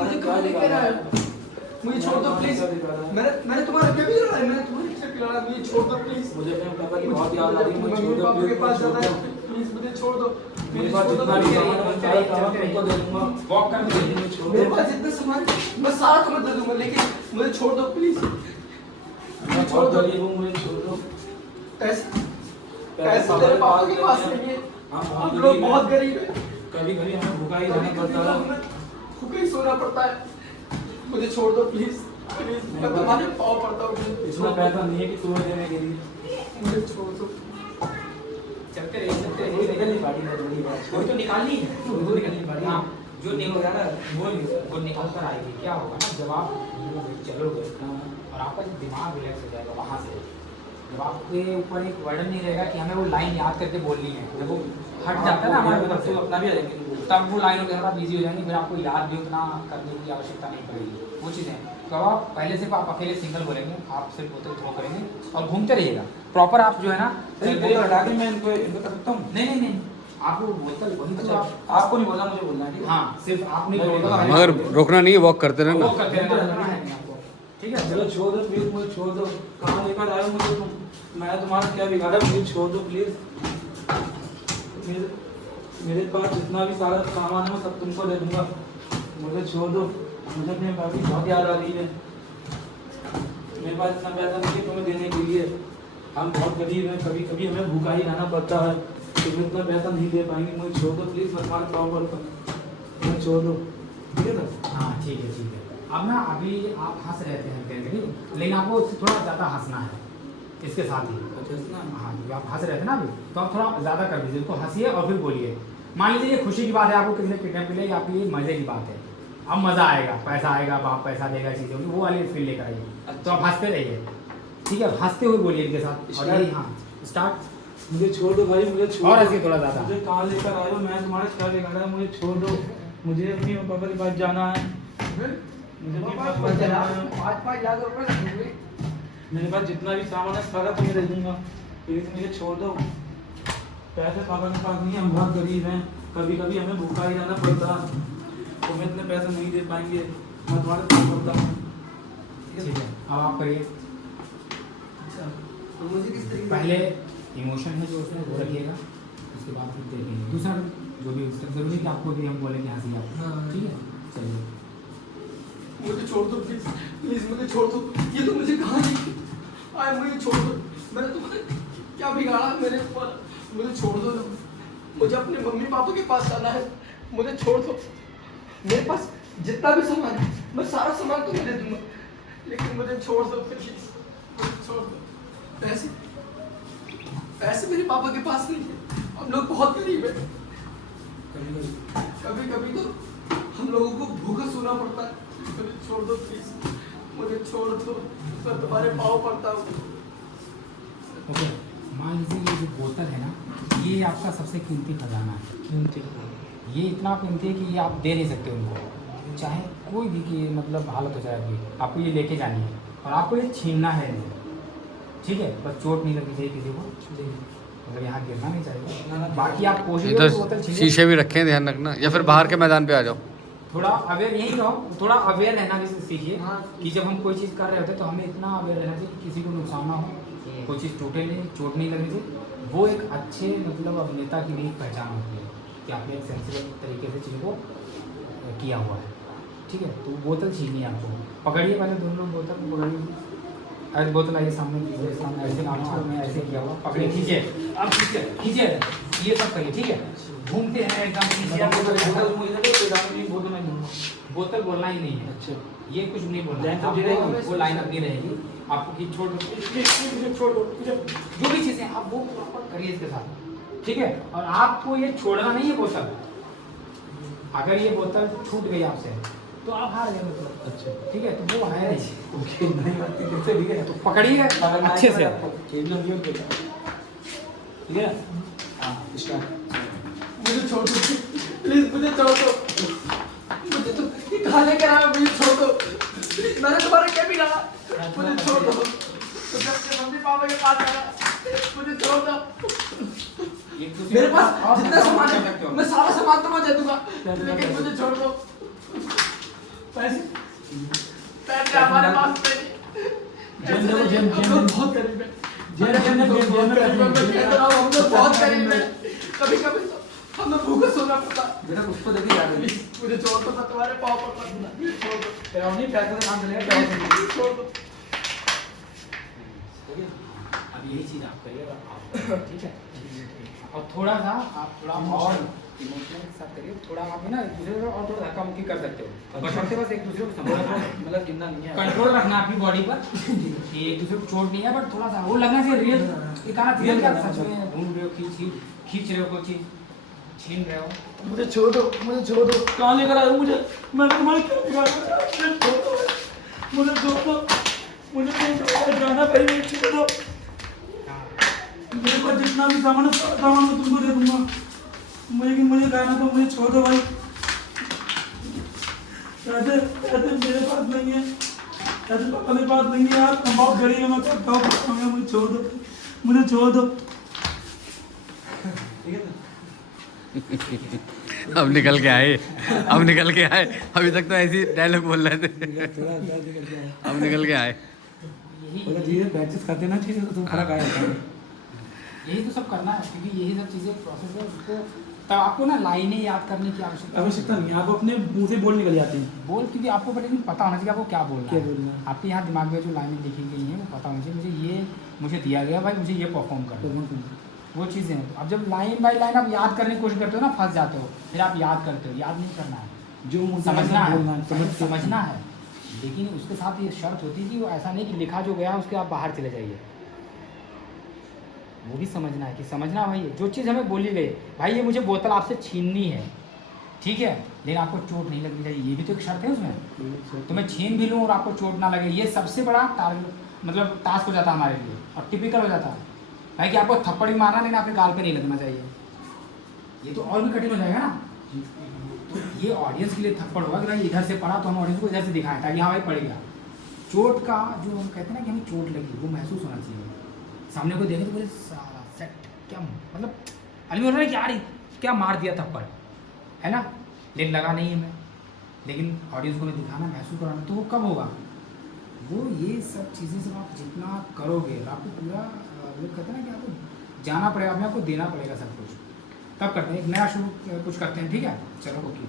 मुझे कहाँ लेकर आए हो? मुझे छोड़ दो प्लीज। मैंने तुम्हारा क्या बिगाड़ा है? मैंने तुम्हारे क्या बिगाड़ा? मुझे छोड़ दो प्लीज। मुझे अपने पापा की बहुत याद आ रही है, मुझे छोड़ दो पापा के प्लीज, पास छोड़ जाना दो। है, प्लीज मुझे छोड़ दो। मेरे पास जितना भी सामान है मैं सारा सामान तुमको दे दूंगा, वॉक करके दे दूंगा, छोड़ मेरे दो। पास जितना सामान मैं सारा तुम्हें दे दूंगा, लेकिन मुझे छोड़ दो प्लीज। मैं बहुत गरीब हूँ, मुझे छोड़ दो। पैसे तेरे पापा के पास नहीं है, हम लोग बहुत गरीब है, कभी कभी हमें भूखा ही रहना पड़ता है। भूखे ही सोना पड़ता है। मुझे छोड़ दो प्लीज प्लीज, मैं तुम्हारे पाँव पड़ता हूँ। इतना पैसा नहीं है कि तुम्हें देने के लिए। मुझे छोड़ दो। चलते रहिए कोई निकल नहीं पाती है थोड़ी बात। कोई तो निकालनी है, वो निकलनी पड़ी। हाँ जो निकल रहा है वो निकल कर आएगी। क्या होगा ना, जब आप चलोगे और आपका जो दिमाग रिलैक्स हो जाएगा वहाँ से, जब आपके ऊपर एक वर्डन नहीं रहेगा कि हमें वो लाइन याद करके बोलनी है, जब वो हट जाता है ना हमारे ऊपर से, अपना भी आ जाएंगे, तब वो लाइनों के साथ ईजी हो जाएंगी, फिर आपको याद भी उतना करने की आवश्यकता नहीं पड़ेगी। वो चीज़ें तो अब आप पहले सिर्फ आप अकेले सिंगल बोलेंगे, आप सिर्फ बोतल थ्रो करेंगे और घूमते रहिएगा प्रॉपर। आप जो है ना हटा के मैं इनको कर सकता हूँ। नहीं आपको बोतल वही तो आपको नहीं बोलना, मुझे बोलना है। हाँ सिर्फ आप नहीं बोलेगा, मगर रोकना नहीं है, वॉक करते रहना। वॉक करते रहना है आपको, ठीक है। चलो छोड़ दो प्लीज, मुझे छोड़ दो। कहाँ लेकर आए हो मुझे तुम? मैं तुम्हारा क्या बिगाड़ा? मुझे छोड़ दो प्लीज। मेरे पास जितना भी सारा सामान है मैं सब तुमको दे दूंगा, मुझे छोड़ दो। मुझे अपने पापा की बहुत याद आ रही है। मेरे पास इतना पैसा नहीं है तुम्हें देने के लिए, हम बहुत गरीब हैं, कभी कभी हमें भूखा ही रहना पड़ता है, तुम्हें इतना पैसा नहीं दे पाएंगे। मुझे छोड़ दो प्लीज, मैं तुम्हारे पाँव पड़ता हूँ, मुझे छोड़ दो, ठीक है सर? हाँ ठीक है। अब ना अभी आप हंस रहे थे कहीं, लेकिन आपको उससे थोड़ा ज़्यादा हंसना है इसके साथ ही। हाँ जो आप हंस रहे थे ना अभी, तो आप थोड़ा ज़्यादा कर दीजिए, तो हंसिए और फिर बोलिए। मान लीजिए ये खुशी की बात है, आपको किसी ने किडनैप किया, या आपकी ये मज़े की बात है। अब मज़ा आएगा, पैसा आएगा, बाप पैसा देगा, चीज़ें होगी, वो वाली फील लेकर आइए। तो आप हंसते रहिए, ठीक है, हंसते हुए बोलिए इनके साथ। और यही हाँ स्टार्ट। मुझे छोड़ दो भाई, मुझे छोड़ और दो। हंसिए थोड़ा ज़्यादा। मुझे कहाँ लेकर आए हो? मैं तुम्हारा क्या बिगाड़ा है? मुझे छोड़ दो, मुझे अपनी पापा के पास जाना है। मुझे अपने पापा के पास जाना है। 5-5 लाख रुपए मेरे पास जितना भी सामान है सारा तुम्हें दे दूंगा, प्लीज मुझे छोड़ दो। पैसे पापा के पास नहीं है, हम बहुत गरीब हैं, कभी कभी हमें भूखा ही रहना पड़ता, तुम्हें इतने पैसे नहीं दे पाएंगे, मैं तुम्हारे पास पड़ता हूँ। ठीक है, अब आप करिए। तो मुझे किस तरीके पहले इमोशन है जो उसमें वो रखिएगा, उसके बाद फिर देखेंगे दूसरा जो भी जरूरी है कि आपको भी हम बोलेंगे हंसी आप, हाँ। ठीक है चलिए। मुझे छोड़ दो प्लीज प्लीज, मुझे छोड़ दो। ये तो मुझे कहाँ लेके आए? मुझे छोड़ दो। मैंने तुम्हारे क्या बिगाड़ा मेरे ऊपर? मुझे छोड़ दो ना, मुझे अपने मम्मी पापा के पास जाना है, मुझे छोड़ दो। मेरे पास जितना भी सामान है मैं सारा सामान तुम्हें दे दूंगा, लेकिन मुझे छोड़ दो प्लीज, मुझे छोड़ दो। पैसे मेरे पापा के पास नहीं है, हम लोग बहुत गरीब है, कभी कभी तो हम लोगों को भूखा सोना पड़ता है। मुझे छोड़ दो प्लीज, मुझे छोड़ दो, मैं तुम्हारे पाँव पड़ता हूँ। ओके, मान लीजिए ये जो बोतल है ना, ये आपका सबसे कीमती खजाना है। ये इतना कीमती है कि ये आप दे नहीं सकते उनको, चाहे कोई भी की मतलब हालत हो जाए, आपको ये लेके जानी है और आपको ये छीनना है नहीं, ठीक है। बस चोट नहीं लगनी चाहिए किसी को, मतलब यहाँ गिरना नहीं चाहिए। बाकी आप कोशिश करो बोतल छीनिए। शीशे भी रखें, ध्यान रखना, या फिर बाहर के मैदान पे आ जाओ। थोड़ा अवेयर यही रहो, थोड़ा अवेयर रहना भी सीखिए कि जब हम कोई चीज़ कर रहे होते हैं तो हमें इतना अवेयर रहना चाहिए कि किसी को नुकसान ना हो, कोई चीज़ टूटे नहीं, चोट नहीं लगनी चाहिए। वो एक अच्छे मतलब अभिनेता की भी एक पहचान होती है कि आपने एक सेंसिबल तरीके से चीज़ को किया हुआ है, ठीक है। तो बोतल छीनिए, आपको पकड़िए, पहले दोनों लोग बोतल को पकड़िए। अरे बोतल आइए सामने कीजिए, सामने ऐसे काम में ऐसे किया हुआ, पकड़िए, खींचे, अब खींचे, ये सब करिए, ठीक है। घूमते हैं एकदम, बोतल बोलना ही नहीं है। अच्छा, ये कुछ नहीं बोलना है, लाइन तो आपको वो लाइन अपनी रहेगी, आपको कि छोड़ दो, छोड़ दो, जो भी चीज़ें आप वो प्रॉपर करिए इसके साथ, ठीक है। और आपको ये छोड़ना नहीं है बोतल, अगर ये बोतल छूट गई आपसे तो आप हार गए मतलब, अच्छा ठीक है। तो वो है नहीं, तो पकड़िए अच्छे से, ठीक है। हाँ स्टार्ट। मुझे छोड़ दो प्लीज, मुझे छोड़ दो, मुझे तो ये कहाँ लेकर आए? मुझे छोड़ दो प्लीज, मैंने तुम्हारा क्या बिगाड़ा? मुझे छोड़ दो, मुझे अपने मम्मी पापा के पास जाना, मुझे छोड़ दो। मेरे पास जितना सामान है मैं सारा सामान तुम्हें दे दूंगा, लेकिन मुझे छोड़ दो। पैसे पैसे हमारे पास नहीं। जेम देखो, जेम, हम जेम, लोग जेम। बहुत गरीब हैं। जेम, जेम, जेम, जेम, बहुत जेम, गरीब हैं, मैं जेम, कह रहा हूँ, हम लोग बहुत जेम, गरीब हैं। जेम। कभी कभी तो हमें भूखे सोना पड़ता है। बेटा कुछ तो देखिए यार। मुझे छोड़ दो, मैं तुम्हारे पाँव पड़ता हूँ। मुझे छोड़ दो, पैरों नहीं, पैसे से काम चलेगा, पैरों से नहीं। मुझे छोड़ दो। अब यही चीज़ आप करिएगा आप, ठीक है। और थोड़ा सा आप थोड़ा और इमोशनल के साथ करिए, थोड़ा आप है ना एक दूसरे को और थोड़ा धक्का मुक्की कर सकते हो, बशर्ते बस एक दूसरे को समझ मतलब गिनना नहीं है। कंट्रोल रखना अपनी बॉडी पर कि एक दूसरे को चोट नहीं है, बट थोड़ा सा वो लगना चाहिए रियल। एक आना चाहिए कि आप सच में ढूंढ रहे हो, खींच रहे हो कोई चीज़, छीन रहे हो। मुझे छोड़ दो, मुझे छोड़ दो। कहाँ लेकर आए हो मुझे? मैं तुम्हारे क्या बिगाड़ा? मुझे छोड़ दो, मुझे छोड़ दो, मुझे छोड़ दो, जाना भाई, मुझे छोड़ दो। मेरे पास जितना भी सामान है, सारा सामान मैं तुमको दे दूंगा, लेकिन मुझे कहना तो मुझे छोड़ दो भाई। पैसे पैसे मेरे पास नहीं है, पैसे पापा के पास नहीं है यार, हम बहुत गरीब हैं, मैं करता हूँ, मुझे छोड़ दो, मुझे छोड़ दो। ठीक है ना? अब निकल के आए, अब निकल के आए। अभी तक तो ऐसी डायलॉग बोल रहे थे, अब निकल के आए। यही बैचेस करते ना चीज़ें तो फर्क आएगा। यही तो सब करना है, क्योंकि यही सब चीज़ें प्रोसेस है उसको। तब आपको ना लाइनें याद करने की आवश्यकता नहीं है, आप अपने मुंह से बोल निकल जाते हैं। बोल, क्योंकि आपको पता नहीं पता होना चाहिए आपको क्या बोलना क्या है। बोलना है। आपके यहाँ दिमाग में जो लाइनें लिखी गई हैं वो पता होना चाहिए, मुझे दिया गया भाई, मुझे ये परफॉर्म करना है। वो चीज़ें हैं। तो अब जब लाइन बाय लाइन आप याद करने की कोशिश करते हो ना, फंस जाते हो, फिर आप याद करते हो। याद नहीं करना है, जो मुझे समझना बोलना है, है, समझना है। लेकिन उसके साथ ये शर्त होती है कि वो ऐसा नहीं कि लिखा जो गया उसके आप बाहर चले जाइए, वो भी समझना है कि समझना भाई जो चीज़ हमें बोली गई, भाई ये मुझे बोतल आपसे छीननी है, ठीक है, लेकिन आपको चोट नहीं लगनी चाहिए, ये भी तो एक शर्त है उसमें। तो मैं छीन भी लूँ और आपको चोट ना लगे, ये सबसे बड़ा टारगेट मतलब टास्क हो जाता है हमारे लिए, और टिपिकल हो जाता है भाई कि आपको थप्पड़ भी मारना, लेकिन आपके गाल पे नहीं लगना चाहिए। ये तो और भी कठिन हो जाएगा ना। तो ये ऑडियंस के लिए थप्पड़ होगा कि भाई इधर से पड़ा तो हम ऑडियंस को इधर से दिखाएं, ताकि हाँ भाई पड़ गया। चोट का जो हम कहते हैं ना कि हमें चोट लगी, वो महसूस होना चाहिए। सामने को देखे तो बोले सारा सेट क्या मतलब आदमी बोल रहा है कि यार क्या मार दिया थप्पड़, है ना, लेकिन लगा नहीं है मैं, लेकिन ऑडियंस को मैं दिखाना, महसूस कराना, तो वो कब होगा? वो ये सब चीज़ें सब आप जितना करोगे, आपको पूरा लोग कहते हैं ना कि आपको जाना पड़ेगा, अपने आपको देना पड़ेगा सब कुछ। तब करते हैं एक नया शुरू कुछ करते हैं, ठीक है, चलो ओके।